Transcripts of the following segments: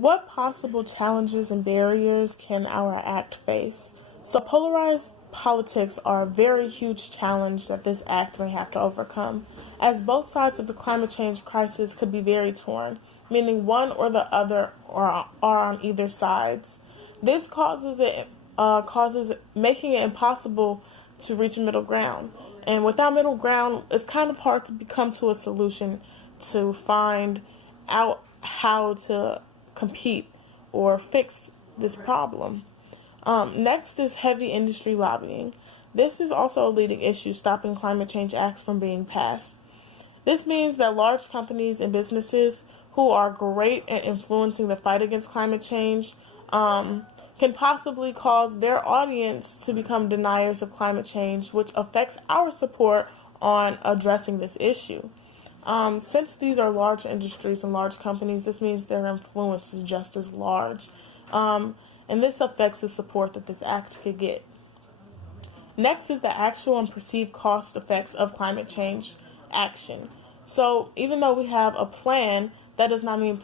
What possible challenges and barriers can our act face? So, polarized politics are a very huge challenge that this act may have to overcome, as both sides of the climate change crisis could be very torn, meaning one or the other are on either sides. This causes making it impossible to reach a middle ground, and without middle ground, it's kind of hard to come to a solution to find out how to compete or fix this problem. Next is heavy industry lobbying. This is also a leading issue stopping climate change acts from being passed. This means that large companies and businesses who are great at influencing the fight against climate change can possibly cause their audience to become deniers of climate change, which affects our support on addressing this issue. Since these are large industries and large companies, this means their influence is just as large. And this affects the support that this act could get. Next is the actual and perceived cost effects of climate change action. So even though we have a plan, that does not mean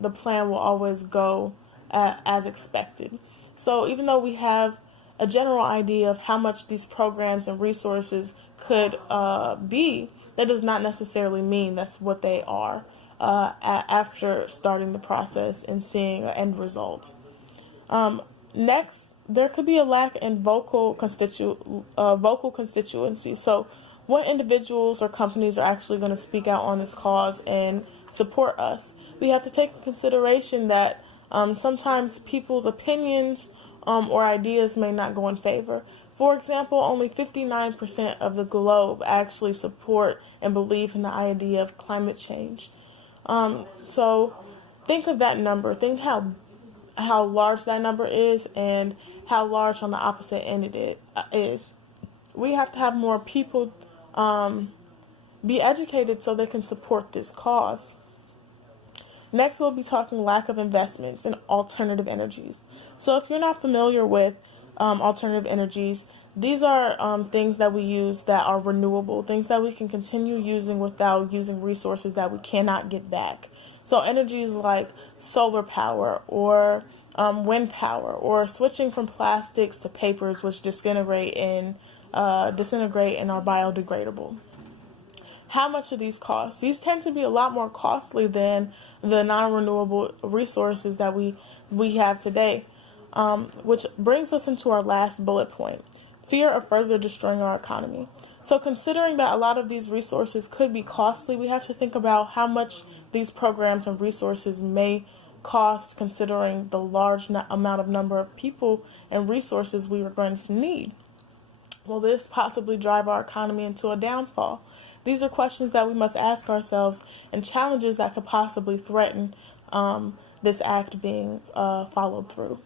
the plan will always go as expected. So even though we have a general idea of how much these programs and resources could be, that does not necessarily mean that's what they are after starting the process and seeing an end result. Next, there could be a lack in vocal constituency. So what individuals or companies are actually going to speak out on this cause and support us? We have to take into consideration that sometimes people's opinions or ideas may not go in favor. For example, only 59% of the globe actually support and believe in the idea of climate change. So think of that number. Think how large that number is and how large on the opposite end it is. We have to have more people be educated so they can support this cause. Next, we'll be talking lack of investments in alternative energies. So if you're not familiar with alternative energies, these are things that we use that are renewable, things that we can continue using without using resources that we cannot get back. So energies like solar power or wind power, or switching from plastics to papers, which disintegrate and are biodegradable. How much do these cost? These tend to be a lot more costly than the non-renewable resources that we have today, which brings us into our last bullet point: fear of further destroying our economy. So considering that a lot of these resources could be costly, we have to think about how much these programs and resources may cost, considering the large number of people and resources we are going to need. Will this possibly drive our economy into a downfall? These are questions that we must ask ourselves, and challenges that could possibly threaten this act being followed through.